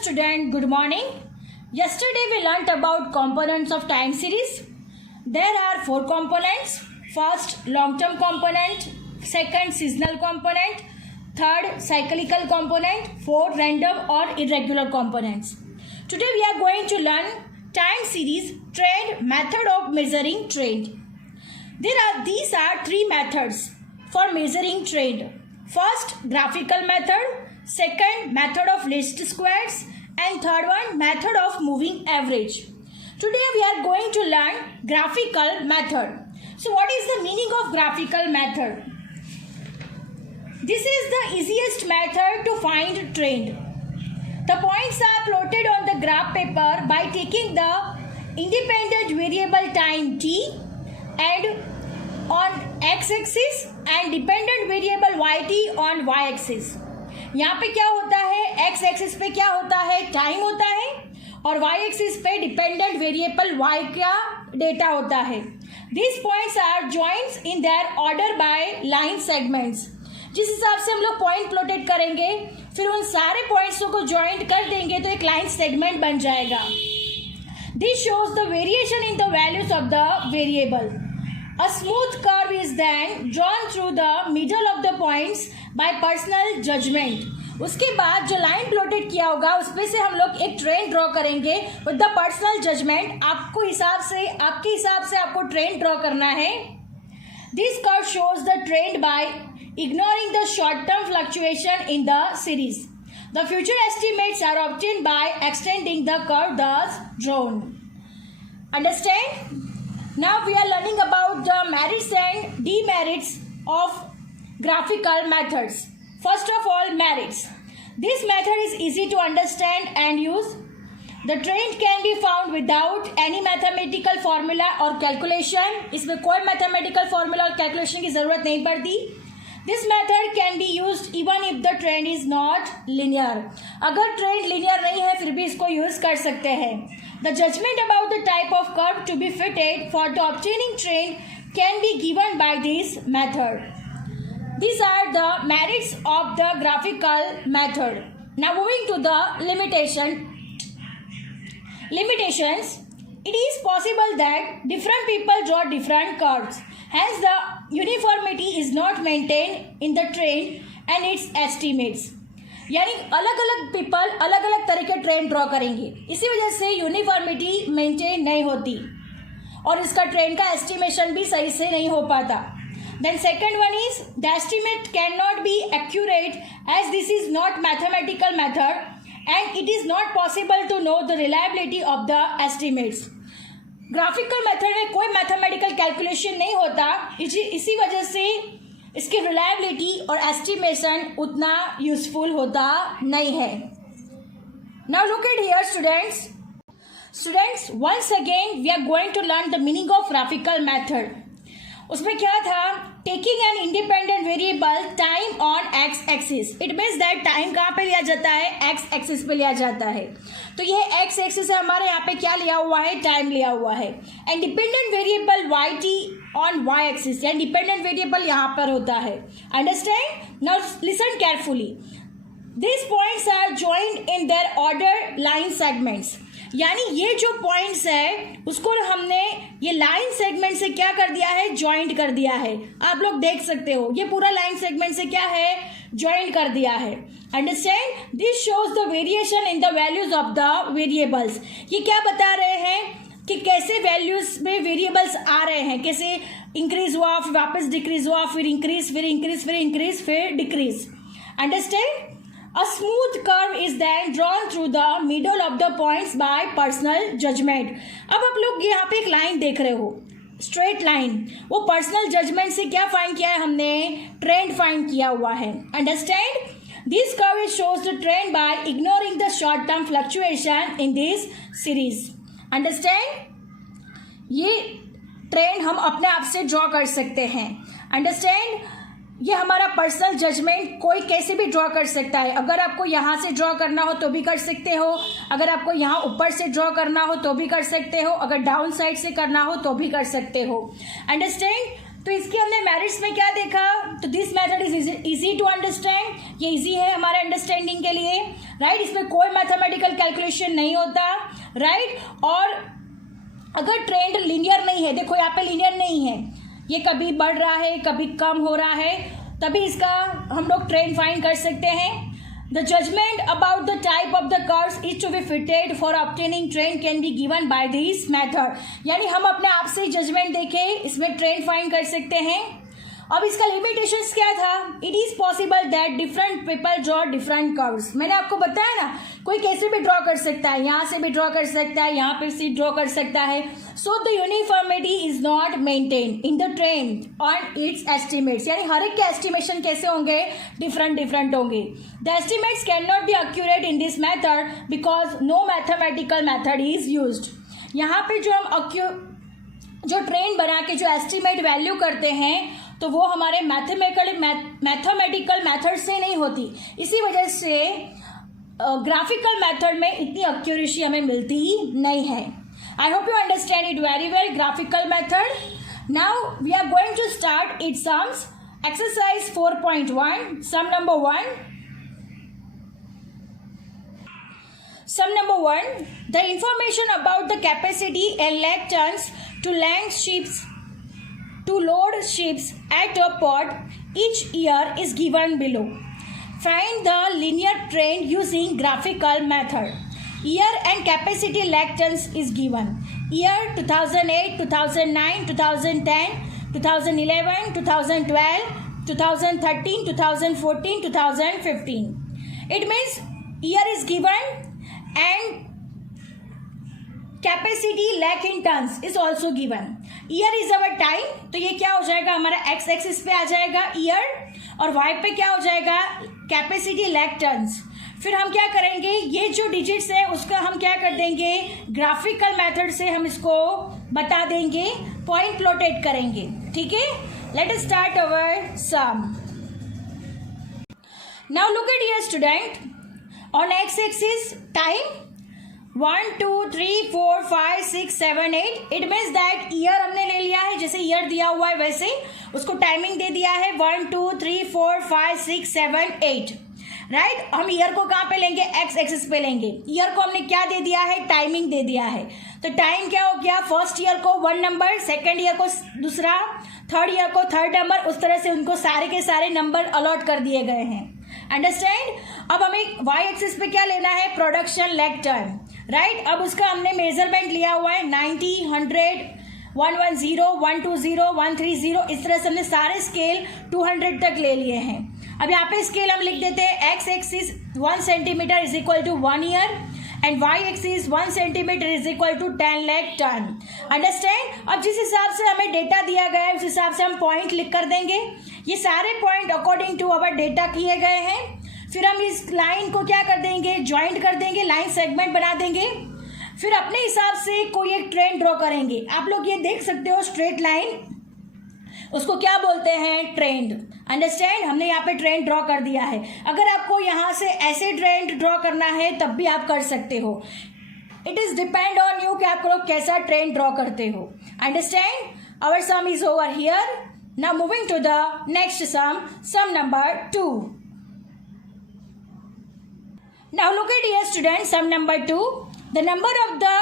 student, good morning. Yesterday we learnt about components of time series. There are 4 components. First, long-term component. Second, seasonal component. Third, cyclical component. Fourth, random or irregular components. Today we are going to learn time series trend, method of measuring trend. These are 3 methods for measuring trend. First, graphical method. Second, method of least squares, and third one, method of moving average. Today we are going to learn graphical method. So what is the meaning of graphical method? This is the easiest method to find trend. The points are plotted on the graph paper by taking the independent variable time t and on x-axis and dependent variable yt on y-axis. यहाँ पे क्या होता है, x axis पे क्या होता है, time होता है, और वाई एक्सिस पे डिपेंडेंट वेरिएबल वाई का डेटा होता है. This points are joints in their order by line segments. जिस हिसाब से हम लोग पॉइंट प्लॉटेड करेंगे, फिर उन सारे पॉइंट्सों को ज्वाइंट कर देंगे तो एक लाइन सेगमेंट बन जाएगा. This shows the variation in the values of the variable. A smooth curve is then drawn through the middle of the points by personal judgment. उसके बाद जो लाइन प्लॉटेड किया होगा उस पे से हम लोग एक ट्रेंड ड्रॉ करेंगे विद द पर्सनल जजमेंट. आपके हिसाब से आपको ट्रेंड ड्रॉ करना है. This curve shows the trend by ignoring the short term fluctuation in the series. The future estimates are obtained by extending the curve thus drawn. Understand? Now we are learning about the merits and demerits of graphical methods. First of all, merits. This method is easy to understand and use. The trend can be found without any mathematical formula or calculation. इसमें कोई mathematical formula और calculation की ज़रूरत नहीं पड़ती. This method can be used even if the trend is not linear. अगर trend linear नहीं है फिर भी इसको use कर सकते हैं. The judgment about the type of curve to be fitted for the obtaining trend can be given by this method. These are the merits of the graphical method. Now moving to the limitations. It is possible that different people draw different curves. Hence the uniformity is not maintained in the trend and its estimates. यानी अलग अलग people अलग अलग तरह के trend draw करेंगे, इसी वजह से यूनिफॉर्मिटी मेंटेन नहीं होती और इसका ट्रेंड का एस्टिमेशन भी सही से नहीं हो पाता. Then second one is the estimate can not be accurate as this is not mathematical method and it is not possible to know the reliability of the estimates. Graphical method में कोई mathematical calculation नहीं होता, इसी वजह से इसकी reliability और estimation उतना यूजफुल होता नहीं है. Now look at here students once again we are going to learn the meaning of graphical method. उसमें क्या था, taking an independent variable time on x axis. It means that time कहाँ पे लिया जाता है, एक्स एक्सिस पे लिया जाता है. तो ये एक्स एक्सिस है, हमारे यहाँ पे क्या लिया हुआ है, टाइम लिया हुआ है. And dependent variable Y T on Y axis, यानी डिपेंडेंट वेरिएबल यहाँ पर होता है. Understand? Now listen carefully. This points are joined in their order line segments. यानी ये जो पॉइंट्स है उसको हमने ये लाइन सेगमेंट से क्या कर दिया है, ज्वाइंट कर दिया है. आप लोग देख सकते हो ये पूरा लाइन सेगमेंट से क्या है, ज्वाइंट कर दिया है. Understand? This shows the variation in the values of the variables. ये क्या बता रहे हैं कि कैसे वैल्यूज में वेरिएबल्स आ रहे हैं, कैसे इंक्रीज हुआ फिर वापस डिक्रीज हुआ, फिर इंक्रीज फिर इंक्रीज फिर इंक्रीज फिर decrease. Understand? A smooth curve is then drawn through the middle of the points by personal judgment. अब आप लोग यहाँ पे एक लाइन देख रहे हो, स्ट्रेट लाइन. वो पर्सनल जजमेंट से क्या फाइंड किया है हमने, ट्रेंड फाइंड किया हुआ है. Understand? This curve shows the trend by ignoring the short term fluctuation in this series. Understand? ये ट्रेंड हम अपने आप से ड्रॉ कर सकते हैं. अंडरस्टैंड? ये हमारा पर्सनल जजमेंट कोई कैसे भी ड्रॉ कर सकता है. अगर आपको यहाँ से ड्रॉ करना हो तो भी कर सकते हो, अगर आपको यहाँ ऊपर से ड्रॉ करना हो तो भी कर सकते हो, अगर डाउन साइड से करना हो तो भी कर सकते हो. अंडरस्टैंड? तो इसके हमने मेरिट्स में क्या देखा, तो this method is easy to understand, ये इजी है हमारे अंडरस्टैंडिंग के लिए, राइट। इसमें कोई मैथमेटिकल कैलकुलेशन नहीं होता, राइट। और अगर ट्रेंड लीनियर नहीं है, देखो यहाँ पे लीनियर नहीं है, ये कभी बढ़ रहा है कभी कम हो रहा है, तभी इसका हम लोग ट्रेंड फाइंड कर सकते हैं। The judgment about the type of the curves is to be fitted for obtaining trend can be given by this method। यानी हम अपने आप से जजमेंट देके इसमें ट्रेंड फाइंड कर सकते हैं। अब इसका लिमिटेशंस क्या था, it is possible that different people draw different curves. मैंने आपको बताया ना, कोई कैसे भी ड्रॉ कर सकता है, यहाँ से भी ड्रॉ कर सकता है, यहाँ पे से ड्रॉ कर सकता है। So the uniformity is not maintain in the trend on its estimates, यानी हर एक के एस्टिमेशन कैसे होंगे, डिफरेंट होंगे। The estimates can not be accurate in this method because no mathematical method is used. यहाँ पे जो हम जो ट्रेंड बना के जो एस्टिमेट वैल्यू करते हैं, तो वो हमारे मैथमेटिकल मेथड से नहीं होती, इसी वजह से ग्राफिकल मेथड में इतनी एक्यूरेसी हमें मिलती ही नहीं है। I hope you understand it very well, graphical method. Now we are going to start it sums. Exercise 4.1, sum number 1। Sum number 1, the information about the capacity and lag turns to load ships at a port each year is given below. Find the linear trend using graphical method. Year and capacity lag turns is given. Year 2008, 2009, 2010, 2011, 2012, 2013, 2014, 2015. It means year is given and capacity lakh in tons is also given. Year is our time, तो ये क्या हो जाएगा हमारा x axis पे आ जाएगा year, और Y पे क्या हो जाएगा कैपेसिटी लैक टन्स। फिर हम क्या करेंगे, ये जो डिजिट्स है उसका हम क्या कर देंगे, ग्राफिकल मेथड से हम इसको बता देंगे, पॉइंट प्लॉटेड करेंगे, ठीक है। Let us start our sum. Now look at here student, on x axis time 1 2 3 4 5 6 7 8, it means that year हमने ले लिया है, जैसे ईयर दिया हुआ है वैसे उसको टाइमिंग दे दिया है 1 2 3 4 5 6 7 8, राइट। हम ईयर को कहाँ पे लेंगे, एक्स एक्सिस पे लेंगे। ईयर को हमने क्या दे दिया है, टाइमिंग दे दिया है। तो टाइम क्या हो गया, फर्स्ट ईयर को 1 नंबर, सेकेंड ईयर को दूसरा, थर्ड ईयर को थर्ड नंबर, उस तरह से उनको सारे के सारे नंबर अलॉट कर दिए गए हैं, अंडरस्टैंड। अब हमें वाई एक्सिस पे क्या लेना है, प्रोडक्शन लैग टर्न, राइट। अब उसका हमने मेजरमेंट लिया हुआ है 90, 100, 110, 120, 130, इस तरह से हमने सारे स्केल 200 तक ले लिए हैं। अब यहाँ पे स्केल हम लिख देते हैं, x axis 1 centimetre is equal to 1 year and y axis 1 centimetre is equal to 10 lakh ton, understand. अब जिस हिसाब से हमें डेटा दिया गया है उस हिसाब से हम पॉइंट लिख कर देंगे, ये सारे point according to our data किए गए हैं। फिर हम इस लाइन को क्या कर देंगे, ज्वाइंट कर देंगे, लाइन सेगमेंट बना देंगे। फिर अपने हिसाब से कोई एक ट्रेंड ड्रॉ करेंगे। आप लोग ये देख सकते हो स्ट्रेट लाइन, उसको क्या बोलते हैं, ट्रेंड, अंडरस्टैंड। हमने यहाँ पे ट्रेंड ड्रॉ कर दिया है। अगर आपको यहाँ से ऐसे ट्रेंड ड्रॉ करना है तब भी आप कर सकते हो, it is depend on you कि आप लोग कैसा ट्रेंड ड्रॉ करते हो, understand. Our sum is over here. Now moving to the next sum number 2। Now look at here students, sum number 2. The number of the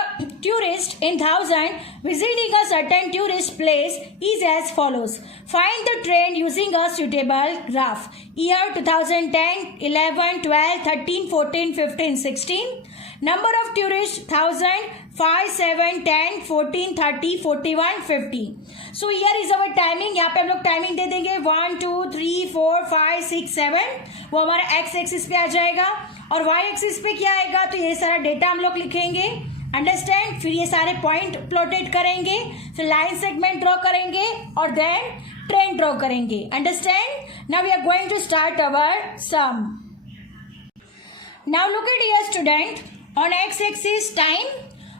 tourists in 1000 visiting a certain tourist place is as follows. Find the trend using a suitable graph. Year 2010, 11, 12, 13, 14, 15, 16. Number of tourists 1000, 5, 7, 10, 14, 30, 41, 50. So here is our timing. यहाँ पे हम लोग timing दे देंगे 1 2 3 4 5 6 7, वो हमारा x axis पे आ जाएगा, और वाई एक्सिस पे क्या आएगा, तो ये सारा डेटा हम लोग लिखेंगे, अंडरस्टैंड। फिर ये सारे पॉइंट प्लॉटेड करेंगे, फिर लाइन सेगमेंट ड्रॉ करेंगे और देन ट्रेंड ड्रॉ करेंगे, understand. Now we are going to start our sum. Now look at here student, on x axis time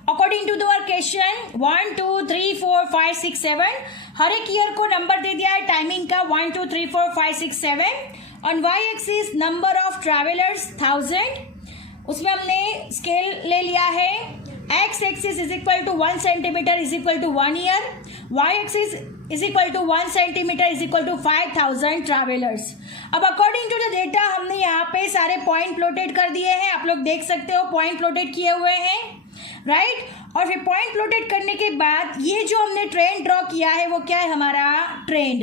according to the question 1 2 3 4 5 6 7, हर एक ईयर को number दे दिया है टाइमिंग का 1 2 3 4 5 6 7। On Y axis number of travellers 1000, उसमें हमने scale ले लिया है, x axis is equal to 1 centimetre is equal to 1 year, y axis is equal to 1 centimetre is equal to 5000 travellers. अब अकॉर्डिंग टू द डेटा हमने यहाँ पे सारे पॉइंट प्लॉटेड कर दिए हैं, आप लोग देख सकते हो पॉइंट प्लॉटेड किए हुए हैं, राइट। और फिर पॉइंट प्लॉटेड करने के बाद ये जो हमने ट्रेंड ड्रॉ किया है वो क्या है, हमारा ट्रेंड।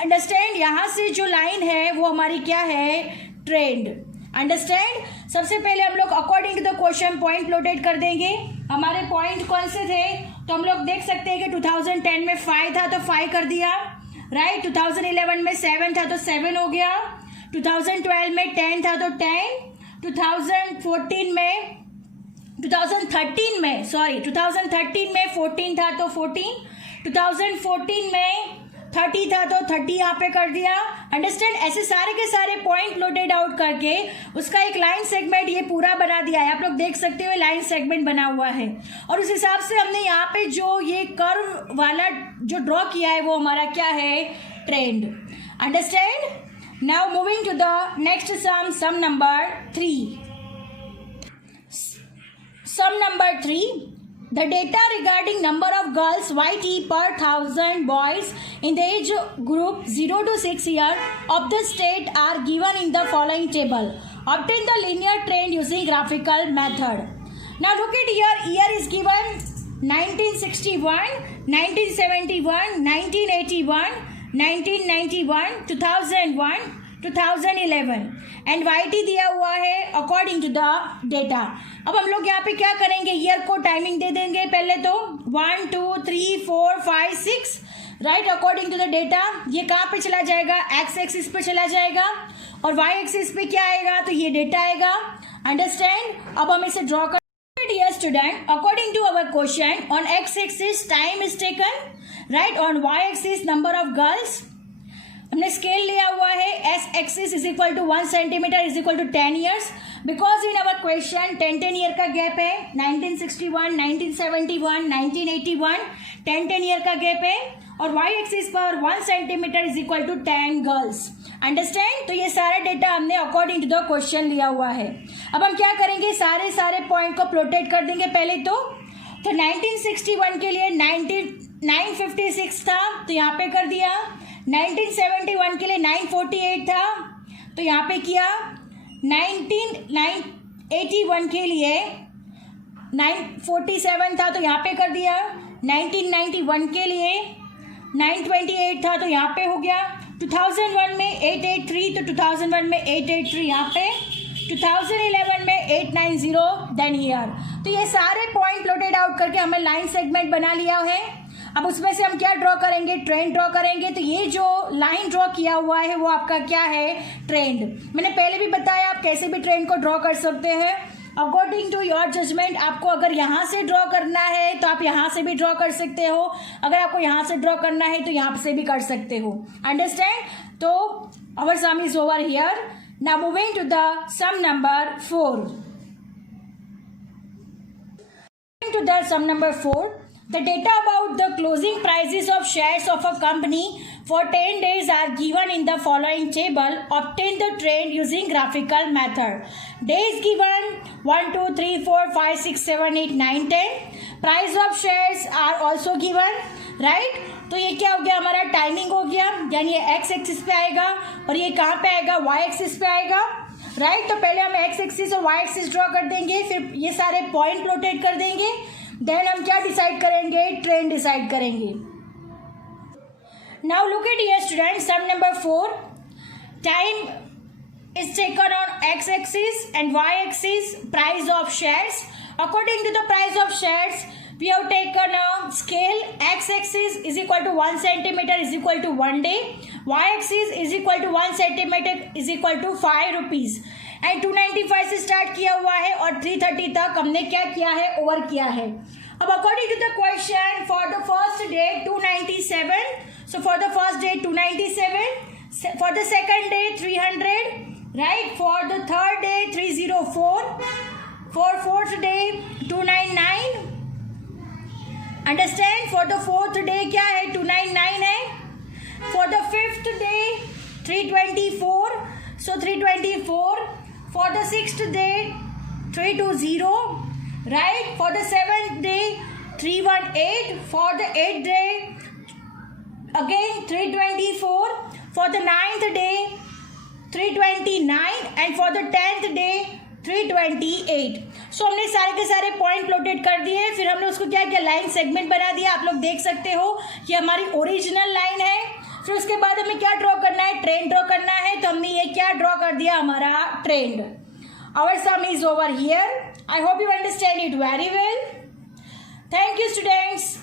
अंडरस्टैंड, यहाँ से जो लाइन है वो हमारी क्या है, ट्रेंड। अंडरस्टैंड। सबसे पहले हम लोग according to the question point plotted कर देंगे। हमारे पॉइंट कौन से थे, तो हम लोग देख सकते हैं कि 2010 में 5 था तो 5 कर दिया, राइट। 2011 में 7 था तो 7 हो गया, 2012 में 10 था तो 10, 2013 में 14 था तो 14, 2014 में 30 था तो 30 यहाँ पे कर दिया। अंडरस्टैंड, ऐसे सारे के सारे पॉइंट लोडेड आउट करके उसका एक लाइन सेगमेंट ये पूरा बना दिया है, आप लोग देख सकते हो लाइन सेगमेंट बना हुआ है। और उस हिसाब से हमने यहाँ पे जो ये कर्व वाला जो ड्रॉ किया है वो हमारा क्या है, trend. Understand. Now moving to the next sum number 3। Sum number 3. The data regarding number of girls YT per 1000 boys in the age group 0 to 6 years of the state are given in the following table. Obtain the linear trend using graphical method. Now look at here. Year is given 1961, 1971, 1981, 1991, 2001, 2011 and YT दिया हुआ है according to the data. अब हम लोग यहाँ पे क्या करेंगे, ईयर को टाइमिंग दे देंगे पहले तो 1 2 3 4 5 6, right. According to the data ये कहाँ पे चला जाएगा, एक्स एक्सिस पे चला जाएगा और वाई एक्सिस पे क्या आएगा, तो ये डेटा आएगा। अंडरस्टैंड। अब हम इसे ड्रॉ कर Dear student, according to our question, on x-axis time is taken, right? On y-axis number of girls. हमने स्केल लिया हुआ है, x axis is equal to 1 centimetre is equal to 10 years, because in our question 10 year का gap है। 1961, 1971, 1981 10 year का gap है और Y axis पर 1 centimetre is equal to 10 girls. Understand. तो ये सारा डेटा हमने अकॉर्डिंग टू द क्वेश्चन लिया हुआ है। अब हम क्या करेंगे, सारे पॉइंट को प्लॉटेड कर देंगे पहले तो 1961 के लिए 956 था तो यहाँ पे कर दिया, 1971 के लिए 948 था तो यहाँ पे किया, 1981 के लिए 947 था तो यहाँ पे कर दिया, 1991 के लिए 928 था तो यहाँ पे हो गया, 2001 में 883 तो 2001 में 883 यहाँ पे, 2011 में 890 देन ईयर। तो ये सारे पॉइंट प्लॉटेड आउट करके हमें लाइन सेगमेंट बना लिया है। अब उसमें से हम क्या ड्रॉ करेंगे, ट्रेंड ड्रॉ करेंगे। तो ये जो लाइन ड्रॉ किया हुआ है वो आपका क्या है, ट्रेंड। मैंने पहले भी बताया आप कैसे भी ट्रेंड को ड्रॉ कर सकते हैं अकॉर्डिंग टू योर जजमेंट। आपको अगर यहाँ से ड्रॉ करना है तो आप यहाँ से भी ड्रॉ कर सकते हो, अगर आपको यहाँ से ड्रॉ करना है तो यहाँ से भी कर सकते हो। अंडरस्टैंड। तो our sum is over here. Now moving to the sum number 4। To the sum number 4, the data about the closing prices of shares of a company for 10 days are given in the following table. Obtain the trend using graphical method. Days given 1 2 3 4 5 6 7 8 9 10. Price of shares are also given, right? तो ये क्या हो गया, हमारा timing हो गया, यानी ये एक्स एक्सिस पे आएगा और ये कहाँ पे आएगा, वाई एक्सिस पे आएगा, राइट। तो पहले हम एक्स एक्सिस और वाई एक्सिस ड्रॉ कर देंगे, फिर ये सारे पॉइंट प्लॉटेड कर देंगे, देन हम क्या डिसाइड करेंगे, ट्रेंड डिसाइड करेंगे। Now look at here student, sum number 4, time is taken on x axis and y axis price of shares. According to the price of shares, we have taken a scale. X axis is equal to 1 centimeter is equal to 1 day, y axis is equal to 1 centimeter is equal to 5 rupees and 295 से start किया हुआ है और 330 तक हमने क्या किया है, ओवर किया है। अब according to the question for the first day 297, so for the first day 297, for the second day 300, right, for the third day 304, for fourth day 299, understand. For the fourth day क्या है, 299 है। For the fifth day 324, so 324. For the sixth day 320, right? For the seventh day 318. For the eighth day again 324, for the 9th day 329 and for the 10th day 328. सो हमने सारे के सारे point plotted कर दिए, फिर हमने उसको क्या किया, लाइन सेगमेंट बना दिया। आप लोग देख सकते हो कि हमारी ओरिजिनल लाइन है। फिर उसके बाद हमें क्या ड्रॉ करना है, ट्रेंड ड्रॉ करना है। तो हमने ये क्या ड्रॉ कर दिया, हमारा trend. Our sum is over here. I hope you understand it very well. Thank you students.